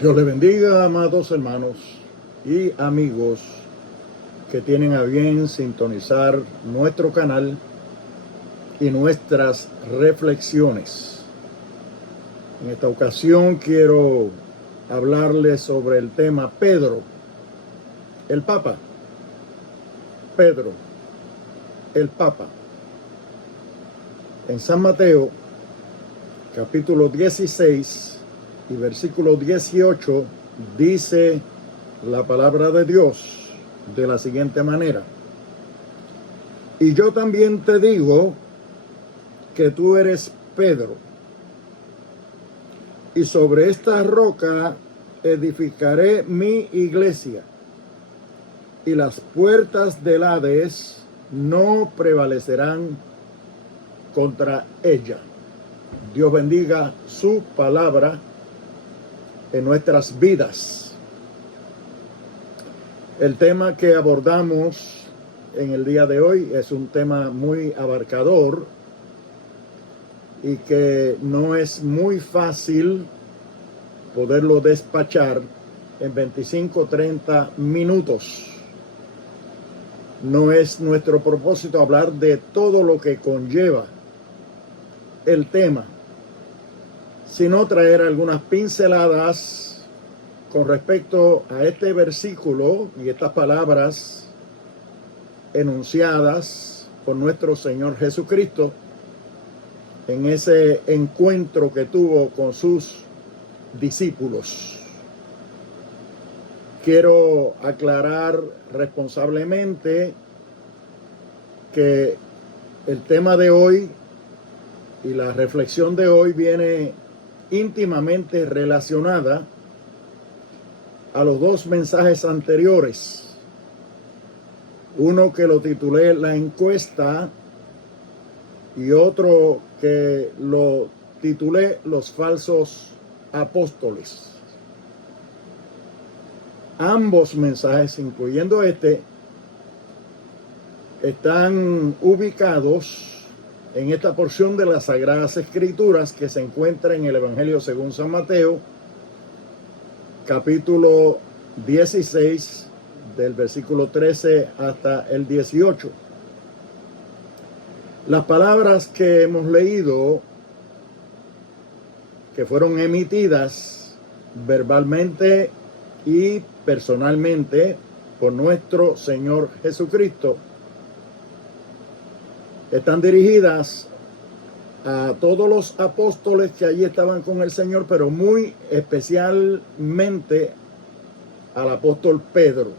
Dios le bendiga, amados hermanos y amigos que tienen a bien sintonizar nuestro canal y nuestras reflexiones. En esta ocasión quiero hablarles sobre el tema Pedro, el Papa. Pedro, el Papa. En San Mateo, capítulo 16 y versículo 18, dice la palabra de Dios de la siguiente manera: y yo también te digo que tú eres Pedro, y sobre esta roca edificaré mi iglesia, y las puertas del Hades no prevalecerán contra ella. Dios bendiga su palabra en nuestras vidas. El tema que abordamos en el día de hoy es un tema muy abarcador y que no es muy fácil poderlo despachar en 25 o 30 minutos. No es nuestro propósito hablar de todo lo que conlleva el tema, sino traer algunas pinceladas con respecto a este versículo y estas palabras enunciadas por nuestro Señor Jesucristo en ese encuentro que tuvo con sus discípulos. Quiero aclarar responsablemente que el tema de hoy y la reflexión de hoy viene íntimamente relacionada a los dos mensajes anteriores. Uno que lo titulé La encuesta y otro que lo titulé Los falsos apóstoles. Ambos mensajes, incluyendo este, están ubicados en esta porción de las Sagradas Escrituras que se encuentra en el Evangelio según San Mateo, capítulo 16, del versículo 13 hasta el 18. Las palabras que hemos leído, que fueron emitidas verbalmente y personalmente por nuestro Señor Jesucristo, están dirigidas a todos los apóstoles que allí estaban con el Señor, pero muy especialmente al apóstol Pedro,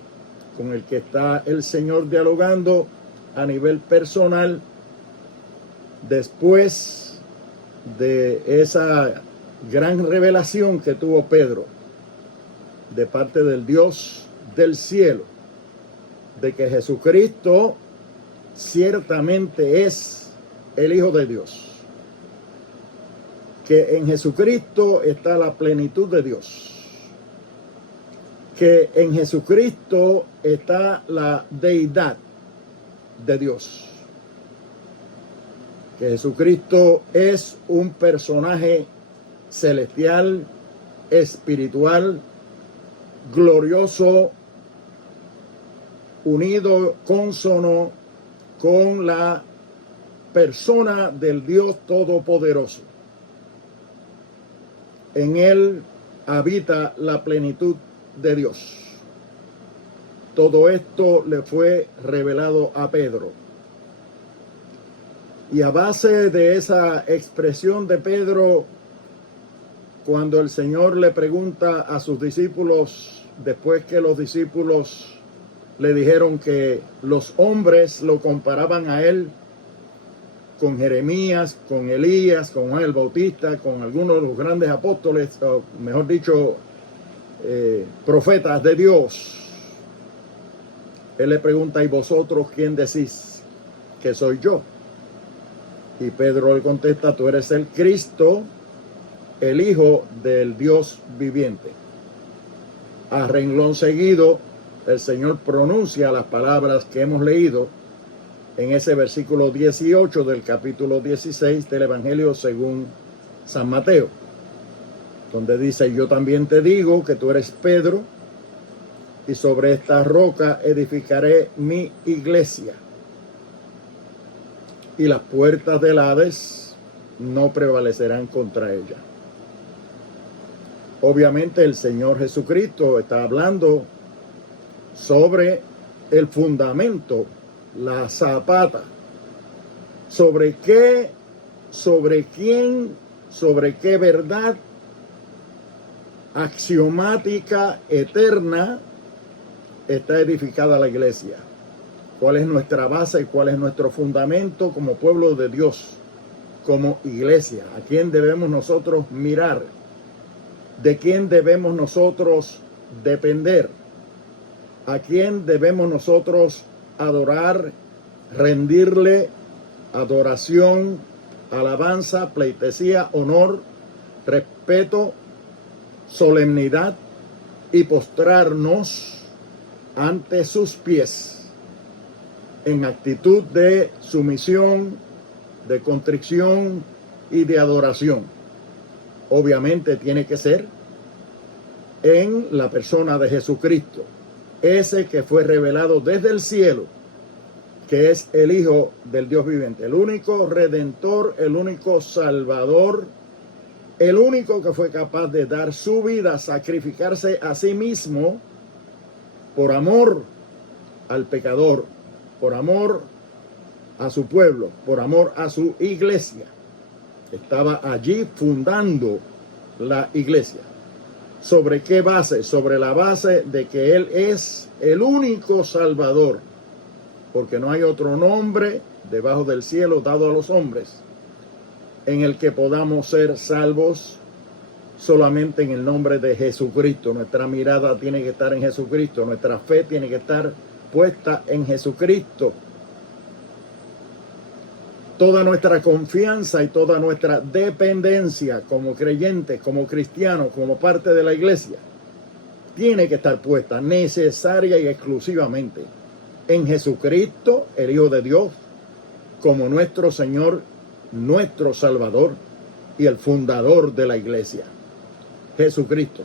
con el que está el Señor dialogando a nivel personal después de esa gran revelación que tuvo Pedro de parte del Dios del cielo, de que Jesucristo ciertamente es el Hijo de Dios, que en Jesucristo está la plenitud de Dios, que en Jesucristo está la deidad de Dios, que Jesucristo es un personaje celestial, espiritual, glorioso, unido, cónsono con la persona del Dios Todopoderoso. En él habita la plenitud de Dios. Todo esto le fue revelado a Pedro. Y a base de esa expresión de Pedro, cuando el Señor le pregunta a sus discípulos, después que los discípulos le dijeron que los hombres lo comparaban a él con Jeremías, con Elías, con Juan el Bautista, con algunos de los grandes apóstoles, o mejor dicho, profetas de Dios. Él le pregunta: ¿y vosotros quién decís que soy yo? Y Pedro le contesta: tú eres el Cristo, el Hijo del Dios viviente. A renglón seguido, el Señor pronuncia las palabras que hemos leído en ese versículo 18 del capítulo 16 del Evangelio según San Mateo. donde dice: yo también te digo que tú eres Pedro, y sobre esta roca edificaré mi iglesia, y las puertas del Hades no prevalecerán contra ella. Obviamente el Señor Jesucristo está hablando sobre el fundamento, la zapata. ¿Sobre qué? ¿Sobre quién? ¿Sobre qué verdad axiomática, eterna, está edificada la iglesia? ¿Cuál es nuestra base? ¿Cuál es nuestro fundamento como pueblo de Dios, como iglesia? ¿A quién debemos nosotros mirar? ¿De quién debemos nosotros depender? ¿A quién debemos nosotros adorar, rendirle adoración, alabanza, pleitesía, honor, respeto, solemnidad y postrarnos ante sus pies en actitud de sumisión, de contrición y de adoración? Obviamente tiene que ser en la persona de Jesucristo, ese que fue revelado desde el cielo, que es el Hijo del Dios viviente, el único Redentor, el único Salvador, el único que fue capaz de dar su vida, sacrificarse a sí mismo por amor al pecador, por amor a su pueblo, por amor a su iglesia. Estaba allí fundando la iglesia. ¿Sobre qué base? Sobre la base de que Él es el único Salvador, porque no hay otro nombre debajo del cielo dado a los hombres en el que podamos ser salvos, solamente en el nombre de Jesucristo. Nuestra mirada tiene que estar en Jesucristo, nuestra fe tiene que estar puesta en Jesucristo. Toda nuestra confianza y toda nuestra dependencia como creyentes, como cristianos, como parte de la iglesia, tiene que estar puesta necesaria y exclusivamente en Jesucristo, el Hijo de Dios, como nuestro Señor, nuestro Salvador y el fundador de la iglesia. Jesucristo.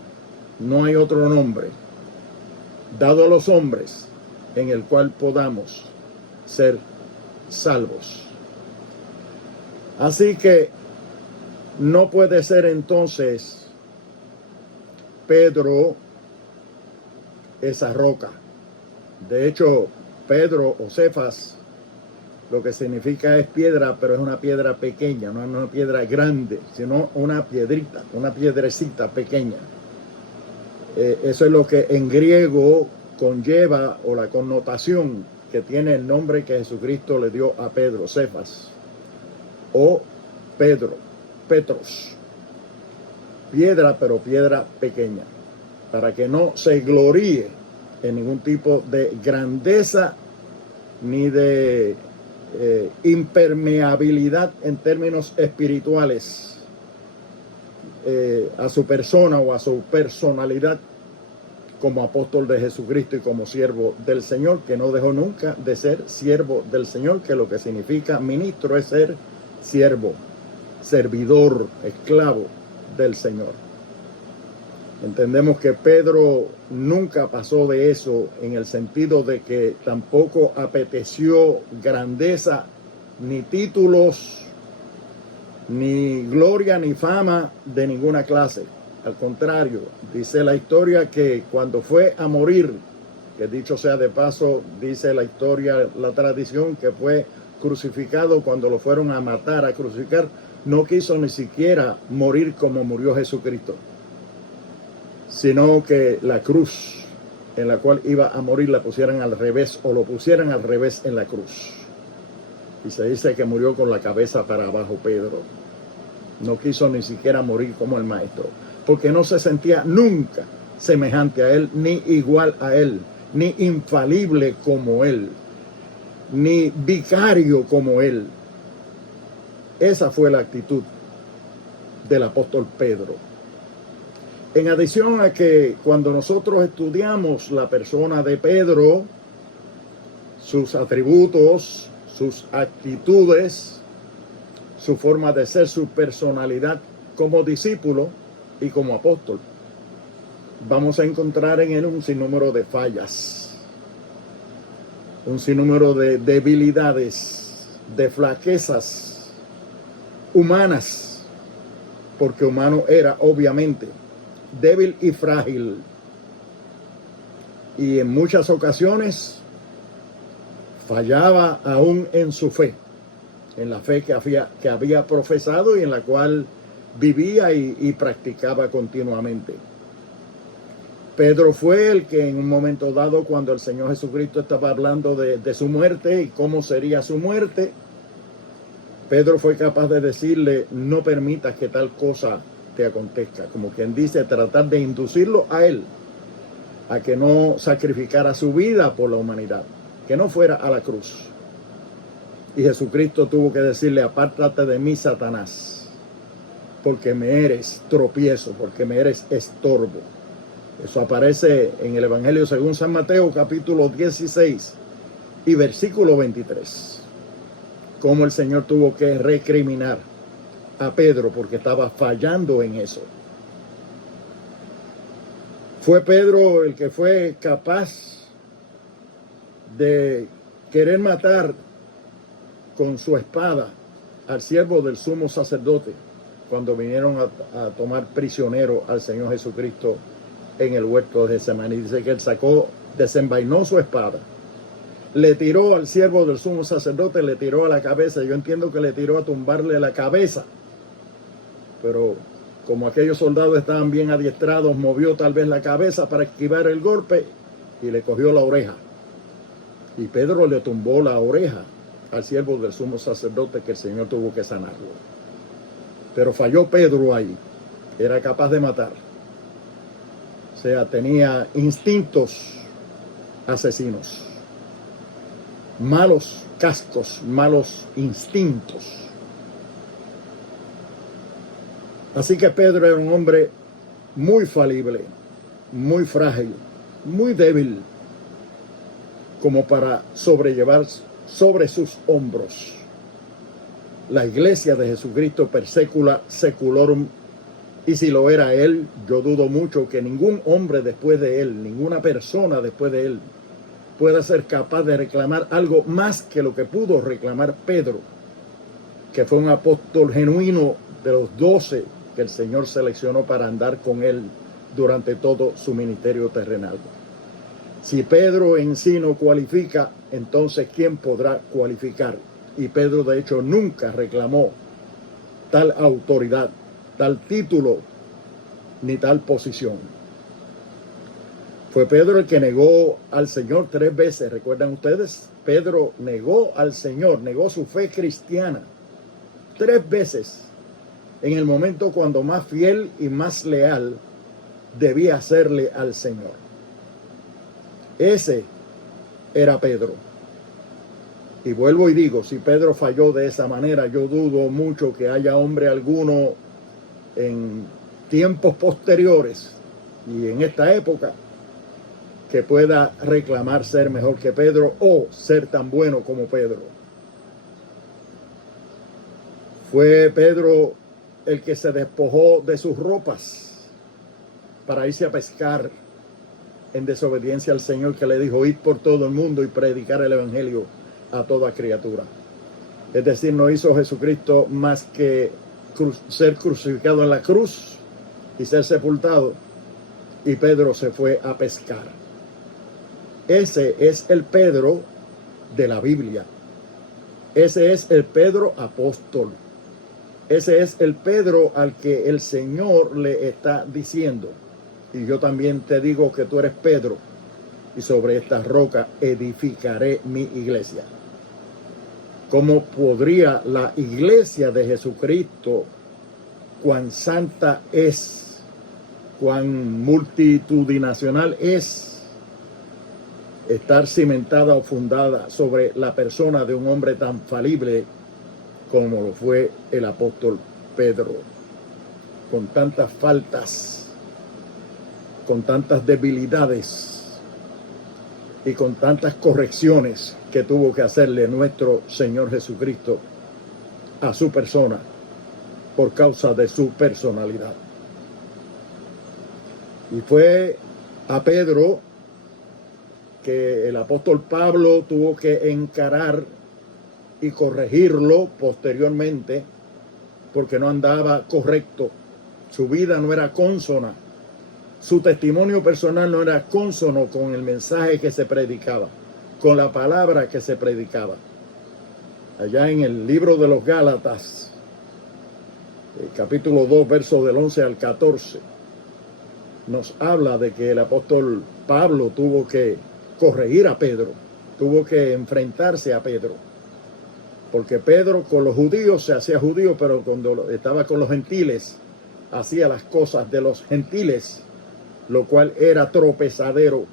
No hay otro nombre dado a los hombres en el cual podamos ser salvos. Así que no puede ser entonces Pedro esa roca. De hecho, Pedro o Cefas, lo que significa es piedra, pero es una piedra pequeña, no es una piedra grande, sino una piedrita, una piedrecita pequeña. Eso es lo que en griego conlleva, o la connotación que tiene el nombre que Jesucristo le dio a Pedro, Cefas, o Pedro, Petros. Piedra, pero piedra pequeña, para que no se gloríe en ningún tipo de grandeza ni de impermeabilidad en términos espirituales a su persona o a su personalidad como apóstol de Jesucristo y como siervo del Señor, que no dejó nunca de ser siervo del Señor, que lo que significa ministro es ser siervo, servidor, esclavo del Señor. Entendemos que Pedro nunca pasó de eso, en el sentido de que tampoco apeteció grandeza, ni títulos, ni gloria, ni fama de ninguna clase. Al contrario, dice la historia que cuando fue a morir, que dicho sea de paso, dice la historia, la tradición, que fue crucificado, cuando lo fueron a matar, a crucificar, no quiso ni siquiera morir como murió Jesucristo, sino que la cruz en la cual iba a morir la pusieran al revés, o lo pusieran al revés en la cruz. Y se dice que murió con la cabeza para abajo Pedro. No quiso ni siquiera morir como el maestro, porque no se sentía nunca semejante a él, ni igual a él, ni infalible como él, ni vicario como él. Esa fue la actitud del apóstol Pedro. En adición a que cuando nosotros estudiamos la persona de Pedro, sus atributos, sus actitudes, su forma de ser, su personalidad como discípulo, y como apóstol, vamos a encontrar en él un sinnúmero de fallas, un sinnúmero de debilidades, de flaquezas humanas, porque humano era, obviamente, débil y frágil, y en muchas ocasiones fallaba aún en su fe, en la fe que había profesado y en la cual vivía y practicaba continuamente. Pedro fue el que en un momento dado, cuando el Señor Jesucristo estaba hablando de su muerte y cómo sería su muerte, Pedro fue capaz de decirle: no permitas que tal cosa te acontezca. Como quien dice, tratar de inducirlo a él, a que no sacrificara su vida por la humanidad, que no fuera a la cruz. Y Jesucristo tuvo que decirle: apártate de mí, Satanás, porque me eres tropiezo, porque me eres estorbo. Eso aparece en el Evangelio según San Mateo, capítulo 16 y versículo 23. Cómo el Señor tuvo que recriminar a Pedro porque estaba fallando en eso. Fue Pedro el que fue capaz de querer matar con su espada al siervo del sumo sacerdote cuando vinieron a tomar prisionero al Señor Jesucristo en el huerto de Getsemaní. Dice que él desenvainó su espada, le tiró al siervo del sumo sacerdote, le tiró a la cabeza. Yo entiendo que le tiró a tumbarle la cabeza, pero como aquellos soldados estaban bien adiestrados, movió tal vez la cabeza para esquivar el golpe y le cogió la oreja. Y Pedro le tumbó la oreja al siervo del sumo sacerdote, que el Señor tuvo que sanarlo. Pero falló Pedro ahí. Era capaz de matar. O sea, tenía instintos asesinos, malos cascos, malos instintos. Así que Pedro era un hombre muy falible, muy frágil, muy débil, como para sobrellevar sobre sus hombros la iglesia de Jesucristo per secula seculorum. Y si lo era él, yo dudo mucho que ningún hombre después de él, ninguna persona después de él, pueda ser capaz de reclamar algo más que lo que pudo reclamar Pedro, que fue un apóstol genuino de los 12 que el Señor seleccionó para andar con él durante todo su ministerio terrenal. Si Pedro en sí no cualifica, entonces ¿quién podrá cualificar? Y Pedro, de hecho, nunca reclamó tal autoridad, tal título, ni tal posición. Fue Pedro el que negó al Señor 3 veces. ¿Recuerdan ustedes? Pedro negó al Señor, negó su fe cristiana 3 veces en el momento cuando más fiel y más leal debía serle al Señor. Ese era Pedro. Y vuelvo y digo, si Pedro falló de esa manera, yo dudo mucho que haya hombre alguno en tiempos posteriores y en esta época que pueda reclamar ser mejor que Pedro o ser tan bueno como Pedro. Fue Pedro el que se despojó de sus ropas para irse a pescar en desobediencia al Señor, que le dijo: id por todo el mundo y predicar el evangelio a toda criatura. Es decir, no hizo Jesucristo más que ser crucificado en la cruz y ser sepultado, y Pedro se fue a pescar. Ese es el Pedro de la Biblia. Ese es el Pedro apóstol. Ese es el Pedro al que el Señor le está diciendo: y yo también te digo que tú eres Pedro, y sobre esta roca edificaré mi iglesia. ¿Cómo podría la iglesia de Jesucristo, cuán santa es, cuán multitudinacional es, estar cimentada o fundada sobre la persona de un hombre tan falible como lo fue el apóstol Pedro, con tantas faltas, con tantas debilidades y con tantas correcciones que tuvo que hacerle nuestro Señor Jesucristo a su persona por causa de su personalidad? Y fue a Pedro que el apóstol Pablo tuvo que encarar y corregirlo posteriormente porque no andaba correcto. Su vida no era consona. Su testimonio personal no era cónsono con el mensaje que se predicaba, con la palabra que se predicaba. Allá en el libro de los Gálatas, capítulo 2, versos del 11 al 14, nos habla de que el apóstol Pablo tuvo que corregir a Pedro, tuvo que enfrentarse a Pedro, porque Pedro con los judíos se hacía judío, pero cuando estaba con los gentiles, hacía las cosas de los gentiles, lo cual era tropezadero,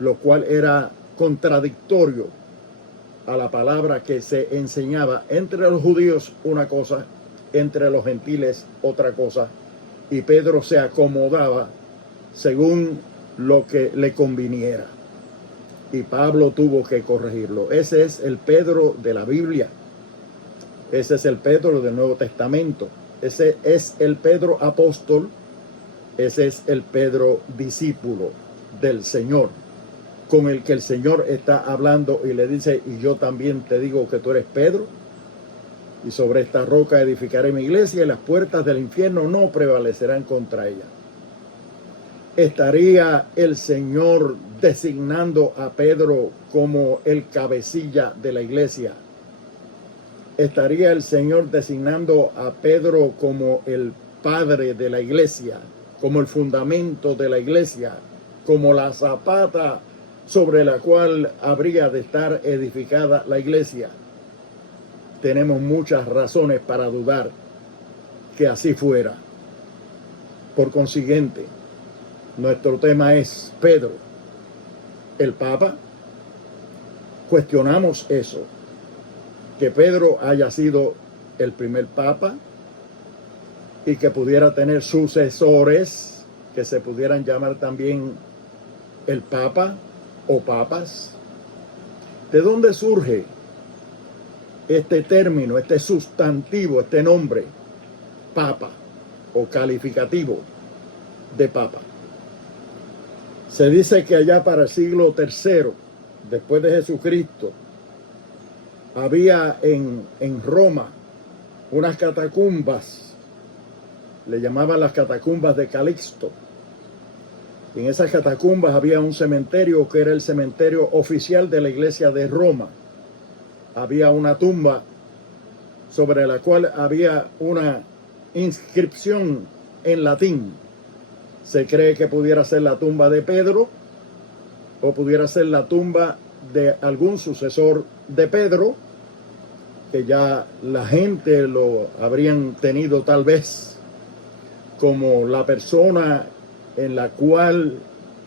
lo cual era contradictorio a la palabra que se enseñaba entre los judíos una cosa, entre los gentiles otra cosa, y Pedro se acomodaba según lo que le conviniera, y Pablo tuvo que corregirlo. Ese es el Pedro de la Biblia, ese es el Pedro del Nuevo Testamento, ese es el Pedro apóstol, ese es el Pedro discípulo del Señor, con el que el Señor está hablando y le dice: y yo también te digo que tú eres Pedro, y sobre esta roca edificaré mi iglesia, y las puertas del infierno no prevalecerán contra ella. ¿Estaría el Señor designando a Pedro como el cabecilla de la iglesia? ¿Estaría el Señor designando a Pedro como el padre de la iglesia, como el fundamento de la iglesia, como la zapata sobre la cual habría de estar edificada la iglesia? Tenemos muchas razones para dudar que así fuera. Por consiguiente, nuestro tema es Pedro, el Papa. Cuestionamos eso, que Pedro haya sido el primer Papa y que pudiera tener sucesores que se pudieran llamar también el Papa o papas. ¿De dónde surge este término, este sustantivo, este nombre, Papa, o calificativo de Papa? Se dice que allá para el siglo III, después de Jesucristo, había en Roma unas catacumbas, le llamaban las catacumbas de Calixto. Y en esas catacumbas había un cementerio que era el cementerio oficial de la iglesia de Roma. Había una tumba sobre la cual había una inscripción en latín. Se cree que pudiera ser la tumba de Pedro o pudiera ser la tumba de algún sucesor de Pedro, que ya la gente lo habrían tenido tal vez como la persona en la cual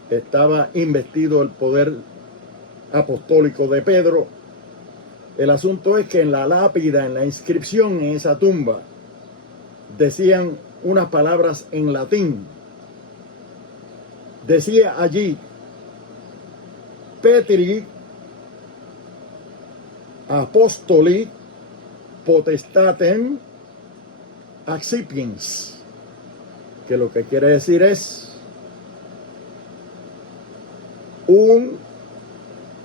estaba investido el poder apostólico de Pedro. El asunto es que en la lápida, en la inscripción en esa tumba, decían unas palabras en latín. Decía allí: Petri apostoli potestatem accipiens, que lo que quiere decir es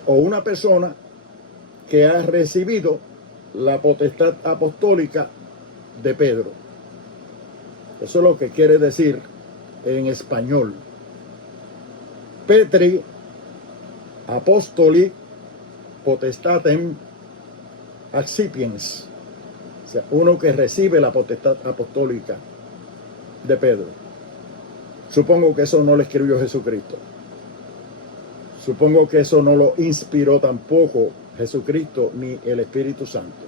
una persona que ha recibido la potestad apostólica de Pedro. Eso es lo que quiere decir en español. Petri apostoli potestatem accipiens, o sea, uno que recibe la potestad apostólica de Pedro. Supongo que eso no lo escribió Jesucristo. Supongo que eso no lo inspiró tampoco Jesucristo ni el Espíritu Santo.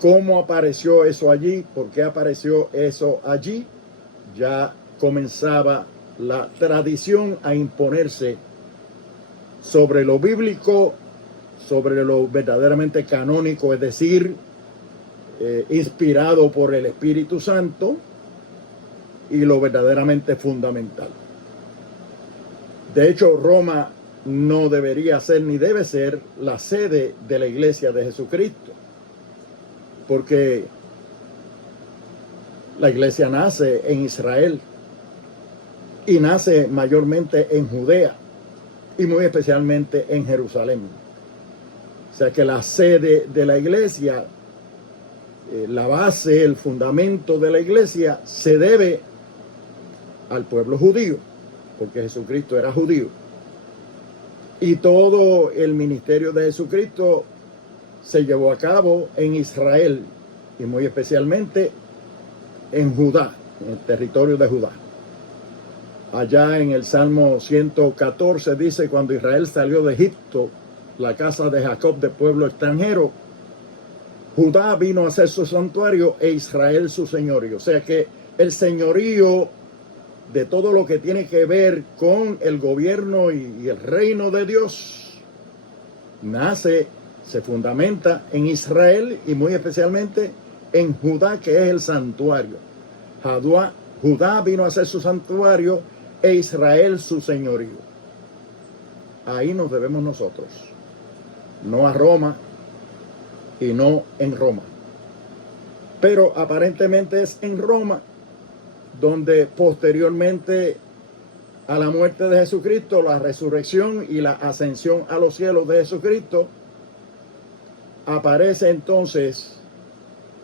¿Cómo apareció eso allí? ¿Por qué apareció eso allí? Ya comenzaba la tradición a imponerse sobre lo bíblico, sobre lo verdaderamente canónico, es decir, inspirado por el Espíritu Santo, y lo verdaderamente fundamental. De hecho, Roma no debería ser ni debe ser la sede de la iglesia de Jesucristo, porque la iglesia nace en Israel, y nace mayormente en Judea y muy especialmente en Jerusalén. O sea que la sede de la iglesia, la base, el fundamento de la iglesia se debe al pueblo judío, porque Jesucristo era judío. Y todo el ministerio de Jesucristo se llevó a cabo en Israel y muy especialmente en Judá, en el territorio de Judá. Allá en el Salmo 114 dice: cuando Israel salió de Egipto, la casa de Jacob de pueblo extranjero, Judá vino a ser su santuario e Israel su señorío. O sea que el señorío de todo lo que tiene que ver con el gobierno y el reino de Dios se fundamenta en Israel y muy especialmente en Judá, que es el santuario. Judá vino a ser su santuario e Israel su señorío. Ahí nos debemos nosotros, no a Roma y no en Roma. Pero aparentemente es en Roma donde posteriormente a la muerte de Jesucristo, la resurrección y la ascensión a los cielos de Jesucristo, aparece entonces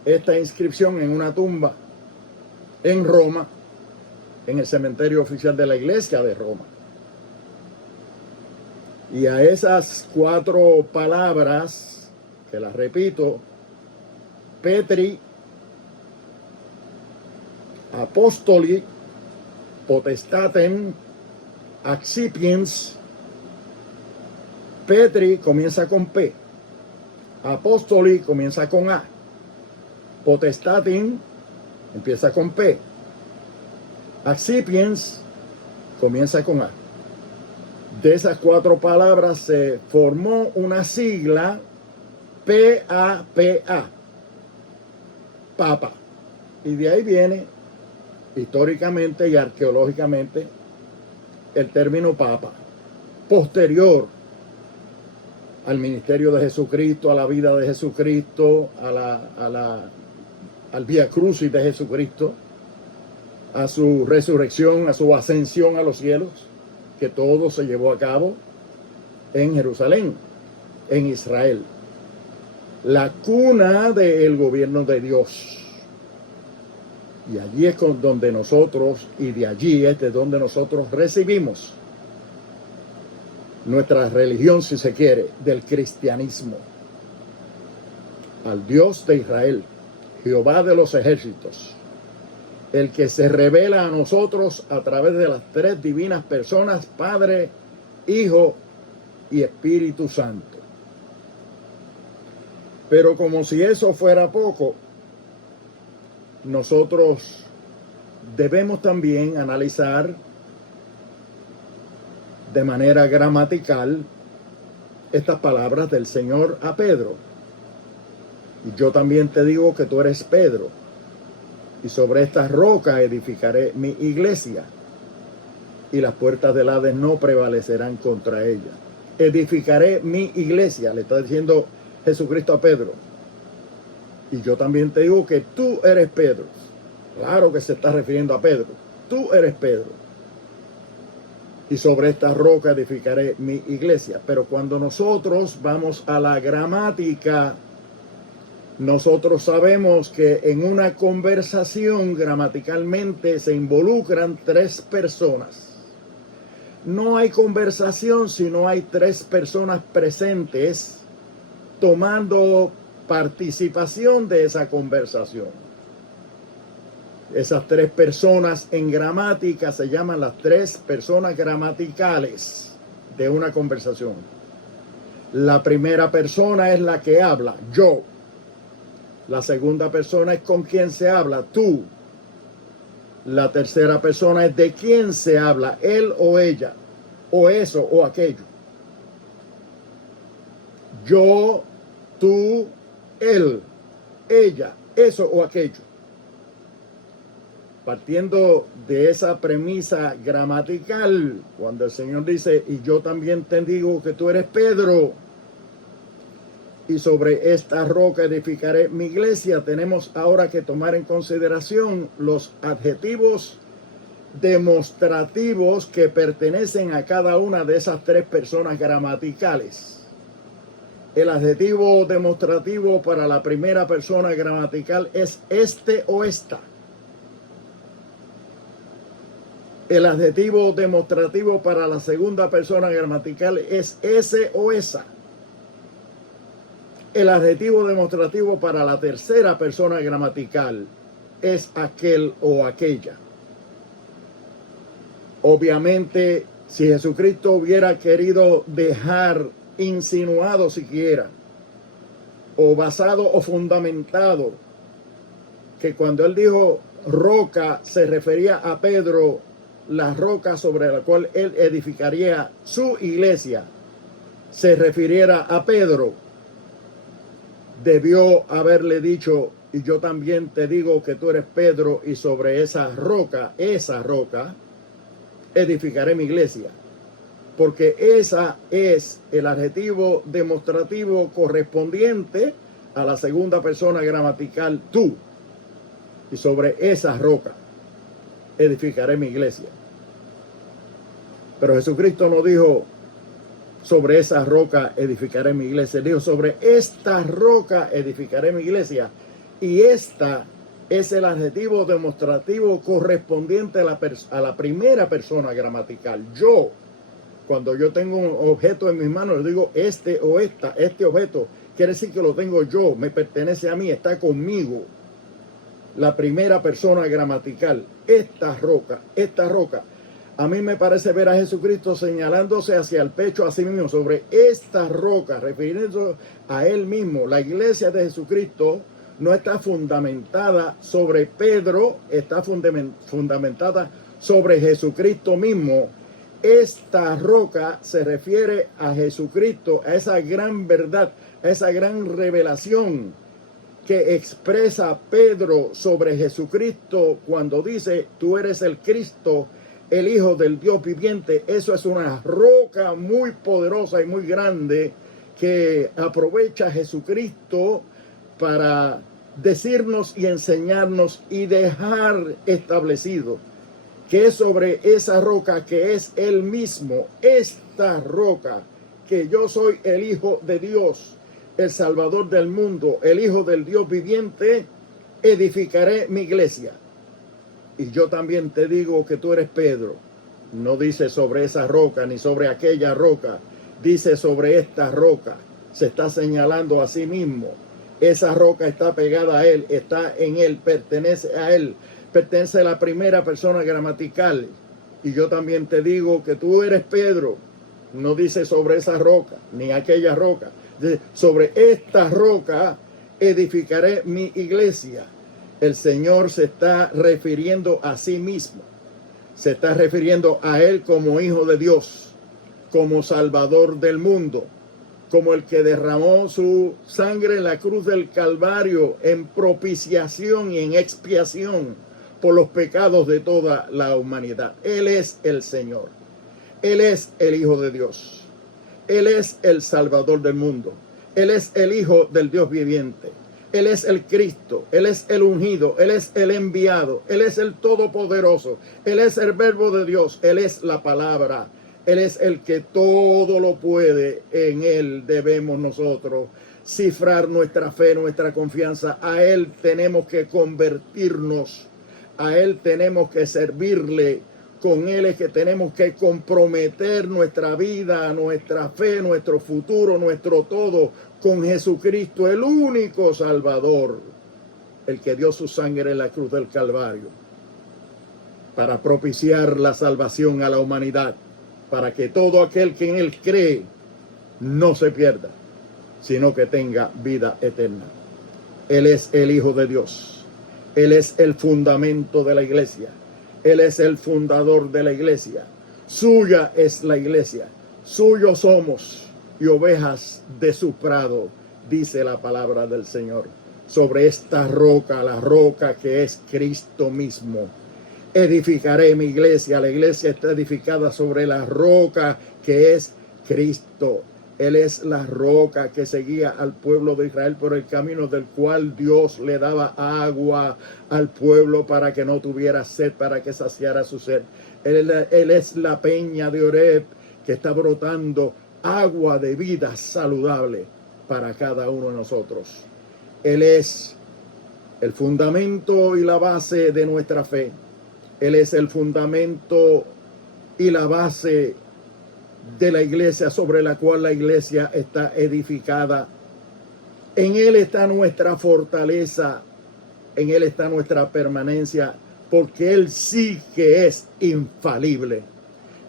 esta inscripción en una tumba en Roma, en el cementerio oficial de la iglesia de Roma. Y a esas 4 palabras, que las repito: Petri, Apostoli, Potestatem, Accipiens. Petri comienza con P, Apostoli comienza con A, Potestatem empieza con P, Accipiens comienza con A. De esas 4 palabras se formó una sigla, P-A-P-A, Papa. Y de ahí viene históricamente y arqueológicamente el término Papa, posterior al ministerio de Jesucristo, a la vida de Jesucristo, al Vía Crucis de Jesucristo, a su resurrección, a su ascensión a los cielos, que todo se llevó a cabo en Jerusalén, en Israel, la cuna del gobierno de Dios. Y allí es donde nosotros, y de allí es de donde nosotros recibimos nuestra religión, si se quiere, del cristianismo. Al Dios de Israel, Jehová de los ejércitos, el que se revela a nosotros a través de las 3 divinas personas, Padre, Hijo y Espíritu Santo. Pero como si eso fuera poco, nosotros debemos también analizar de manera gramatical estas palabras del Señor a Pedro. Y yo también te digo que tú eres Pedro, y sobre esta roca edificaré mi iglesia, y las puertas del Hades no prevalecerán contra ella. Edificaré mi iglesia, le está diciendo Jesucristo a Pedro. Y yo también te digo que tú eres Pedro. Claro que se está refiriendo a Pedro. Tú eres Pedro. Y sobre esta roca edificaré mi iglesia. Pero cuando nosotros vamos a la gramática, nosotros sabemos que en una conversación gramaticalmente se involucran 3 personas. No hay conversación si no hay 3 personas presentes tomando participación de esa conversación. Esas 3 personas en gramática se llaman las 3 personas gramaticales de una conversación. La primera persona es la que habla, yo. La segunda persona es con quien se habla, tú. La tercera persona es de quién se habla, él o ella, o eso o aquello. Yo, tú, él, ella, eso o aquello. Partiendo de esa premisa gramatical, cuando el Señor dice: y yo también te digo que tú eres Pedro, y sobre esta roca edificaré mi iglesia, tenemos ahora que tomar en consideración los adjetivos demostrativos que pertenecen a cada una de esas tres personas gramaticales. El adjetivo demostrativo para la primera persona gramatical es este o esta. El adjetivo demostrativo para la segunda persona gramatical es ese o esa. El adjetivo demostrativo para la tercera persona gramatical es aquel o aquella. Obviamente, si Jesucristo hubiera querido dejar insinuado siquiera, o basado o fundamentado, que cuando él dijo roca se refería a Pedro, la roca sobre la cual él edificaría su iglesia, se refiriera a Pedro, debió haberle dicho, y yo también te digo que tú eres Pedro, y sobre esa roca, edificaré mi iglesia. Porque esa es el adjetivo demostrativo correspondiente a la segunda persona gramatical, tú. Y sobre esa roca edificaré mi iglesia. Pero Jesucristo no dijo, sobre esa roca edificaré mi iglesia. Dijo, sobre esta roca edificaré mi iglesia. Y esta es el adjetivo demostrativo correspondiente a la primera persona gramatical. Yo, cuando yo tengo un objeto en mis manos, le digo este o esta. Este objeto quiere decir que lo tengo yo, me pertenece a mí, está conmigo. La primera persona gramatical, esta roca. A mí me parece ver a Jesucristo señalándose hacia el pecho a sí mismo, sobre esta roca, refiriéndose a él mismo. La iglesia de Jesucristo no está fundamentada sobre Pedro, está fundamentada sobre Jesucristo mismo. Esta roca se refiere a Jesucristo, a esa gran verdad, a esa gran revelación que expresa Pedro sobre Jesucristo cuando dice, tú eres el Cristo, el Hijo del Dios viviente. Eso es una roca muy poderosa y muy grande que aprovecha Jesucristo para decirnos y enseñarnos y dejar establecido que es sobre esa roca que es Él mismo, esta roca, que yo soy el Hijo de Dios, el Salvador del mundo, el Hijo del Dios viviente, edificaré mi iglesia. Y yo también te digo que tú eres Pedro. No dice sobre esa roca ni sobre aquella roca, dice sobre esta roca. Se está señalando a sí mismo. Esa roca está pegada a Él, está en Él, pertenece a Él. Pertenece a la primera persona gramatical. Y yo también te digo que tú eres Pedro. No dice sobre esa roca, ni aquella roca. Dice, sobre esta roca edificaré mi iglesia. El Señor se está refiriendo a sí mismo. Se está refiriendo a Él como Hijo de Dios, como Salvador del mundo, como el que derramó su sangre en la cruz del Calvario en propiciación y en expiación por los pecados de toda la humanidad. Él es el Señor. Él es el Hijo de Dios. Él es el Salvador del mundo. Él es el Hijo del Dios viviente. Él es el Cristo. Él es el ungido. Él es el enviado. Él es el todopoderoso. Él es el Verbo de Dios. Él es la palabra. Él es el que todo lo puede. En Él debemos nosotros cifrar nuestra fe, nuestra confianza. A Él tenemos que convertirnos. A Él tenemos que servirle. Con Él es que tenemos que comprometer nuestra vida, nuestra fe, nuestro futuro, nuestro todo con Jesucristo, el único Salvador, el que dio su sangre en la cruz del Calvario para propiciar la salvación a la humanidad, para que todo aquel que en Él cree no se pierda, sino que tenga vida eterna. Él es el Hijo de Dios. Él es el fundamento de la iglesia. Él es el fundador de la iglesia. Suya es la iglesia. Suyos somos y ovejas de su prado, dice la palabra del Señor. Sobre esta roca, la roca que es Cristo mismo, edificaré mi iglesia. La iglesia está edificada sobre la roca que es Cristo. Él es la roca que seguía al pueblo de Israel por el camino del cual Dios le daba agua al pueblo para que no tuviera sed, para que saciara su sed. Él es la peña de Oreb que está brotando agua de vida saludable para cada uno de nosotros. Él es el fundamento y la base de nuestra fe. Él es el fundamento y la base de la iglesia sobre la cual la iglesia está edificada. En Él está nuestra fortaleza, en Él está nuestra permanencia, porque Él sí que es infalible.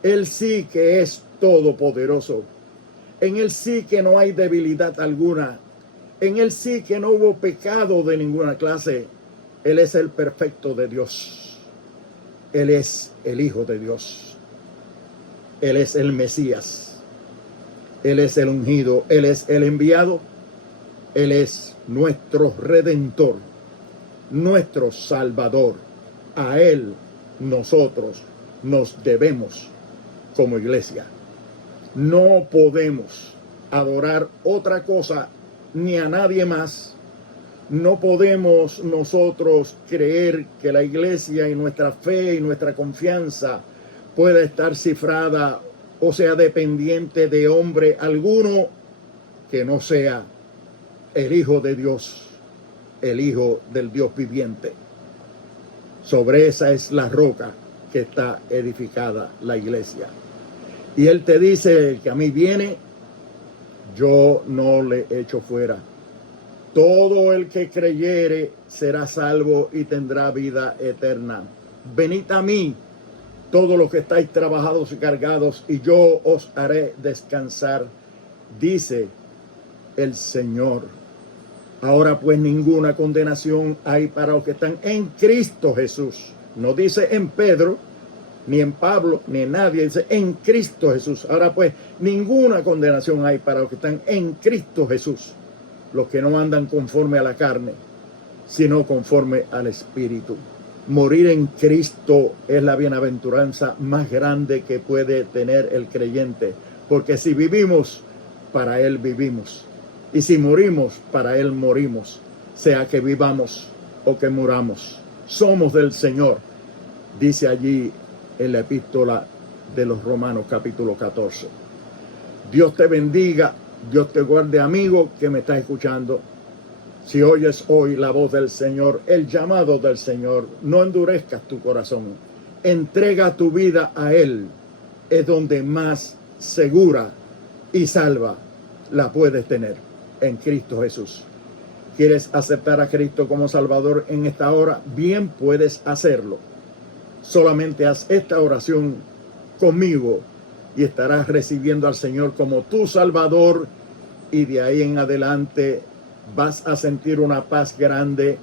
Él sí que es todopoderoso. En Él sí que no hay debilidad alguna. En Él sí que no hubo pecado de ninguna clase. Él es el perfecto de Dios. Él es el Hijo de Dios. Él es el Mesías. Él es el ungido. Él es el enviado. Él es nuestro Redentor, nuestro Salvador. A Él nosotros nos debemos como iglesia. No podemos adorar otra cosa ni a nadie más. No podemos nosotros creer que la iglesia y nuestra fe y nuestra confianza pueda estar cifrada o sea dependiente de hombre alguno que no sea el Hijo de Dios, el Hijo del Dios viviente. Sobre esa es la roca que está edificada la iglesia. Y Él te dice, el que a mí viene, yo no le echo fuera. Todo el que creyere será salvo y tendrá vida eterna. Venid a mí, todos los que estáis trabajados y cargados, y yo os haré descansar, dice el Señor. Ahora pues ninguna condenación hay para los que están en Cristo Jesús. No dice en Pedro, ni en Pablo, ni en nadie, dice en Cristo Jesús. Ahora pues ninguna condenación hay para los que están en Cristo Jesús. Los que no andan conforme a la carne, sino conforme al Espíritu. Morir en Cristo es la bienaventuranza más grande que puede tener el creyente. Porque si vivimos, para Él vivimos. Y si morimos, para Él morimos. Sea que vivamos o que muramos. Somos del Señor. Dice allí en la epístola de los Romanos capítulo 14. Dios te bendiga. Dios te guarde, amigo que me estás escuchando. Si oyes hoy la voz del Señor, el llamado del Señor, no endurezcas tu corazón. Entrega tu vida a Él. Es donde más segura y salva la puedes tener, en Cristo Jesús. ¿Quieres aceptar a Cristo como Salvador en esta hora? Bien puedes hacerlo. Solamente haz esta oración conmigo y estarás recibiendo al Señor como tu Salvador, y de ahí en adelante vas a sentir una paz grande,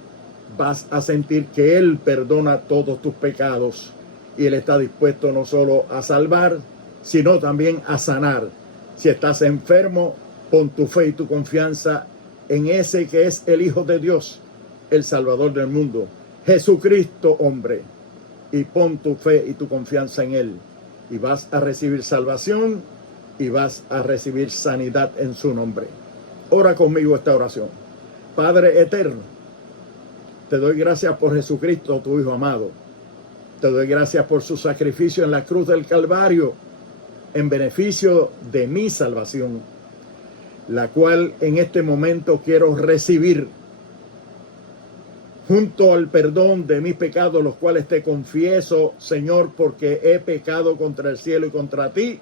vas a sentir que Él perdona todos tus pecados y Él está dispuesto no solo a salvar, sino también a sanar. Si estás enfermo, pon tu fe y tu confianza en ese que es el Hijo de Dios, el Salvador del mundo, Jesucristo hombre, y pon tu fe y tu confianza en Él. Y vas a recibir salvación y vas a recibir sanidad en su nombre. Ora conmigo esta oración. Padre eterno, te doy gracias por Jesucristo, tu Hijo amado. Te doy gracias por su sacrificio en la cruz del Calvario en beneficio de mi salvación, la cual en este momento quiero recibir junto al perdón de mis pecados, los cuales te confieso, Señor, porque he pecado contra el cielo y contra ti.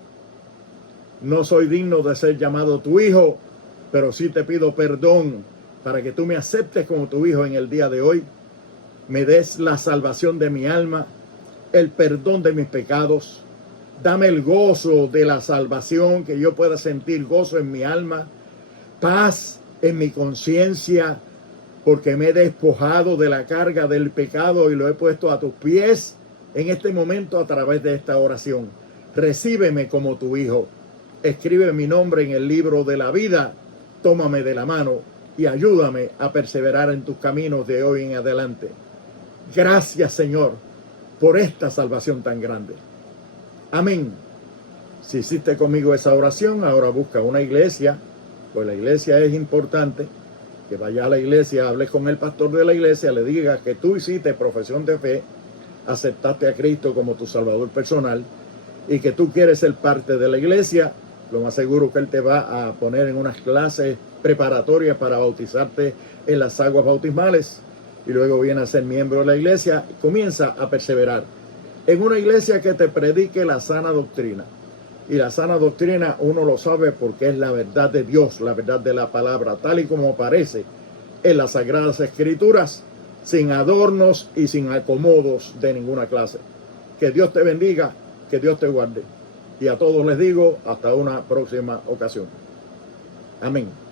No soy digno de ser llamado tu hijo, pero sí te pido perdón para que tú me aceptes como tu hijo en el día de hoy. Me des la salvación de mi alma, el perdón de mis pecados. Dame el gozo de la salvación, que yo pueda sentir gozo en mi alma, paz en mi conciencia, porque me he despojado de la carga del pecado y lo he puesto a tus pies en este momento a través de esta oración. Recíbeme como tu hijo. Escribe mi nombre en el libro de la vida. Tómame de la mano y ayúdame a perseverar en tus caminos de hoy en adelante. Gracias, Señor, por esta salvación tan grande. Amén Si hiciste conmigo esa oración, ahora busca una iglesia, pues la iglesia es importante, que vaya a la iglesia, hables con el pastor de la iglesia, le digas que tú hiciste profesión de fe, aceptaste a Cristo como tu Salvador personal y que tú quieres ser parte de la iglesia. Lo más seguro que Él te va a poner en unas clases preparatorias para bautizarte en las aguas bautismales y luego viene a ser miembro de la iglesia y comienza a perseverar en una iglesia que te predique la sana doctrina. Y la sana doctrina uno lo sabe porque es la verdad de Dios, la verdad de la palabra, tal y como aparece en las Sagradas Escrituras, sin adornos y sin acomodos de ninguna clase. Que Dios te bendiga, que Dios te guarde. Y a todos les digo, hasta una próxima ocasión. Amén.